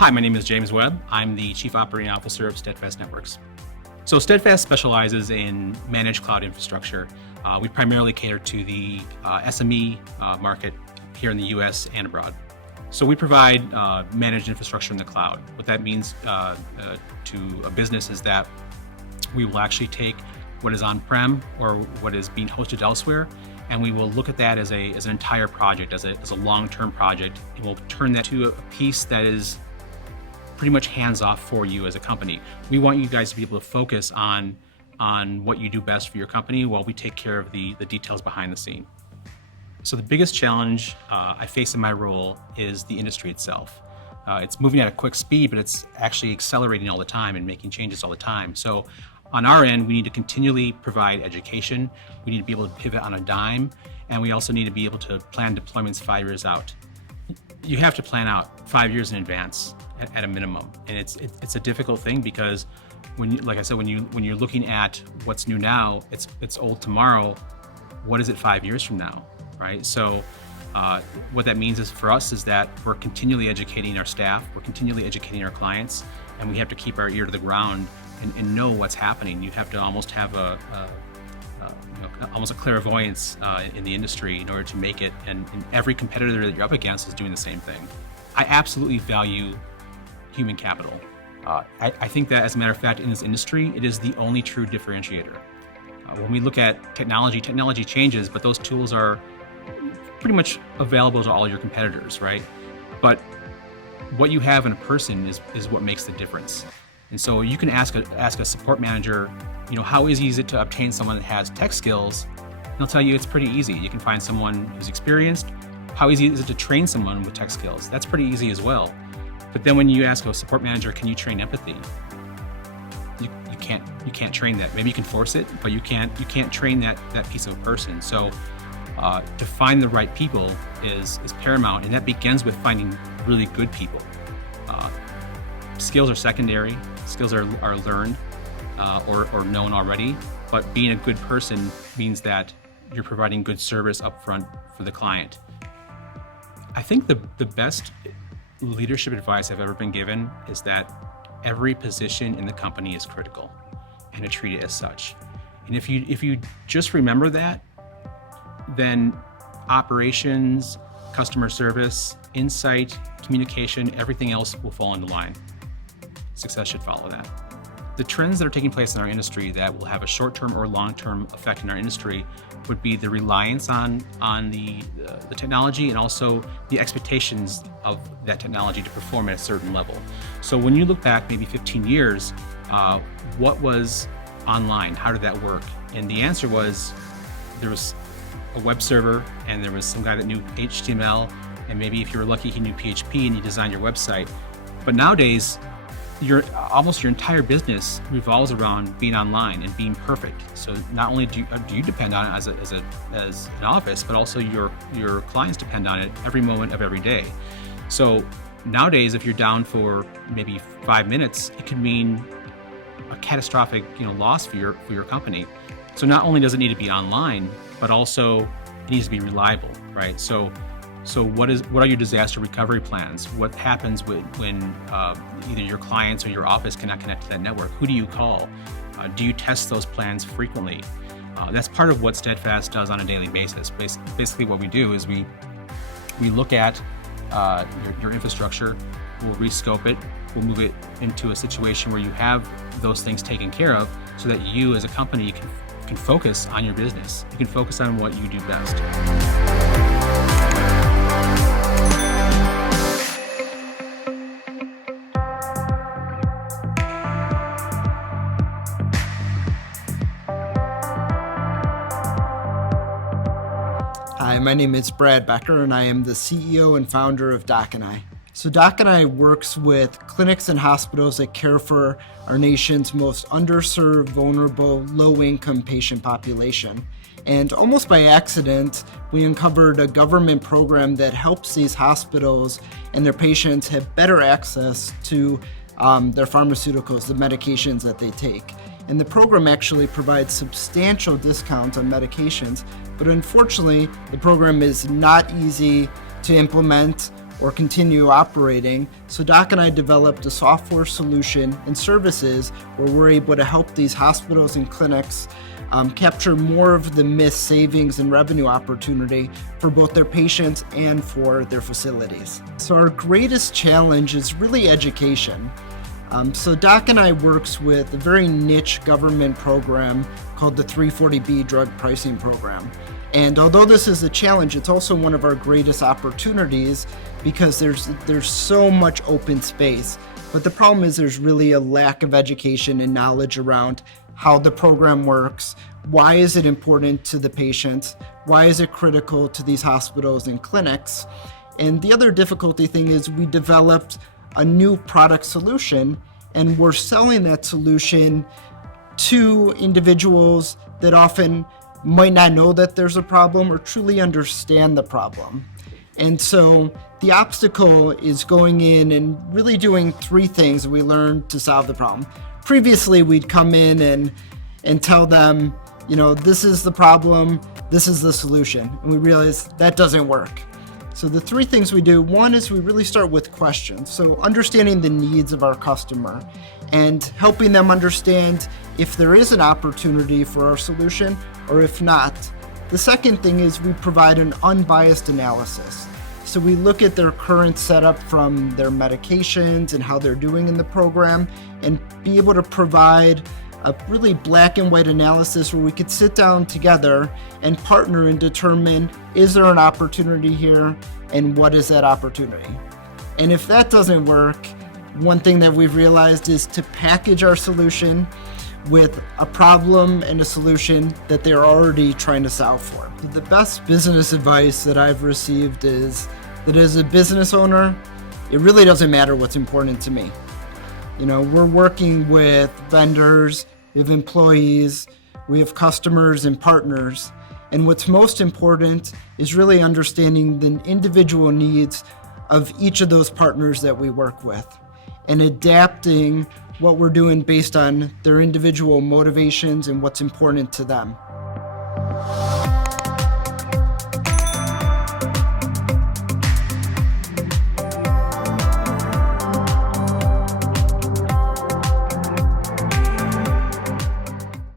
Hi, my name is James Webb. I'm the Chief Operating Officer of Steadfast Networks. So Steadfast specializes in managed cloud infrastructure. We primarily cater to the SME market here in the US and abroad. So we provide managed infrastructure in the cloud. What that means to a business is that we will actually take what is on-prem or what is being hosted elsewhere, and we will look at that as an entire project, as a long-term project, and we'll turn that to a piece that is pretty much hands-off for you as a company. We want you guys to be able to focus on what you do best for your company while we take care of the details behind the scene. So the biggest challenge I face in my role is the industry itself. It's moving at a quick speed, but it's actually accelerating all the time and making changes all the time. So on our end, we need to continually provide education. We need to be able to pivot on a dime, and we also need to be able to plan deployments 5 years out. You have to plan out 5 years in advance at a minimum, and it's a difficult thing because when you're looking at what's new now, it's old tomorrow. What is it 5 years from now, right? So what that means is for us is that we're continually educating our staff, we're continually educating our clients, and we have to keep our ear to the ground and know what's happening. You have to almost have almost a clairvoyance in the industry in order to make it, and every competitor that you're up against is doing the same thing. I absolutely value human capital. I think that, as a matter of fact, in this industry, it is the only true differentiator. When we look at technology changes, but those tools are pretty much available to all your competitors, right? But what you have in a person is what makes the difference. And so you can ask a support manager, how easy is it to obtain someone that has tech skills? And they'll tell you it's pretty easy. You can find someone who's experienced. How easy is it to train someone with tech skills? That's pretty easy as well. But then when you ask a support manager, can you train empathy? You can't train that. Maybe you can force it, but you can't train that piece of a person. So to find the right people is paramount, and that begins with finding really good people. Skills are secondary. Skills are learned or known already, but being a good person means that you're providing good service up front for the client. I think the best leadership advice I've ever been given is that every position in the company is critical, and to treat it as such. And if you just remember that, then operations, customer service, insight, communication, everything else will fall into line. Success should follow that. The trends that are taking place in our industry that will have a short-term or long-term effect in our industry would be the reliance on the technology, and also the expectations of that technology to perform at a certain level. So when you look back maybe 15 years, what was online? How did that work? And the answer was there was a web server, and there was some guy that knew HTML, and maybe if you were lucky he knew PHP and he designed your website. But nowadays, almost your entire business revolves around being online and being perfect. So not only do you depend on it as an office, but also your clients depend on it every moment of every day. So nowadays, if you're down for maybe 5 minutes, it could mean a catastrophic loss for your company. So not only does it need to be online, but also it needs to be reliable, right? So what are your disaster recovery plans? What happens when either your clients or your office cannot connect to that network? Who do you call? Do you test those plans frequently? That's part of what Steadfast does on a daily basis. Basically what we do is we look at your infrastructure, we'll rescope it, we'll move it into a situation where you have those things taken care of so that you as a company can focus on your business. You can focus on what you do best. Hi, my name is Brad Becker, and I am the CEO and founder of doc&i. So doc&i works with clinics and hospitals that care for our nation's most underserved, vulnerable, low-income patient population. And almost by accident, we uncovered a government program that helps these hospitals and their patients have better access to their pharmaceuticals, the medications that they take. And the program actually provides substantial discounts on medications, but unfortunately, the program is not easy to implement or continue operating. So doc&i developed a software solution and services where we're able to help these hospitals and clinics capture more of the missed savings and revenue opportunity for both their patients and for their facilities. So our greatest challenge is really education. So doc&i works with a very niche government program called the 340B Drug Pricing Program. And although this is a challenge, it's also one of our greatest opportunities because there's so much open space. But the problem is there's really a lack of education and knowledge around how the program works, why is it important to the patients, why is it critical to these hospitals and clinics. And the other difficulty thing is we developed a new product solution and we're selling that solution to individuals that often might not know that there's a problem or truly understand the problem. And so the obstacle is going in and really doing three things that we learned to solve the problem. Previously, we'd come in and tell them, this is the problem, this is the solution. And we realized that doesn't work. So the three things we do, one is we really start with questions. So understanding the needs of our customer and helping them understand if there is an opportunity for our solution or if not. The second thing is we provide an unbiased analysis. So we look at their current setup from their medications and how they're doing in the program and be able to provide a really black and white analysis where we could sit down together and partner and determine, is there an opportunity here and what is that opportunity? And if that doesn't work, one thing that we've realized is to package our solution with a problem and a solution that they're already trying to solve for. The best business advice that I've received is that as a business owner, it really doesn't matter what's important to me. We're working with vendors, we have employees, we have customers and partners. And what's most important is really understanding the individual needs of each of those partners that we work with and adapting what we're doing based on their individual motivations and what's important to them.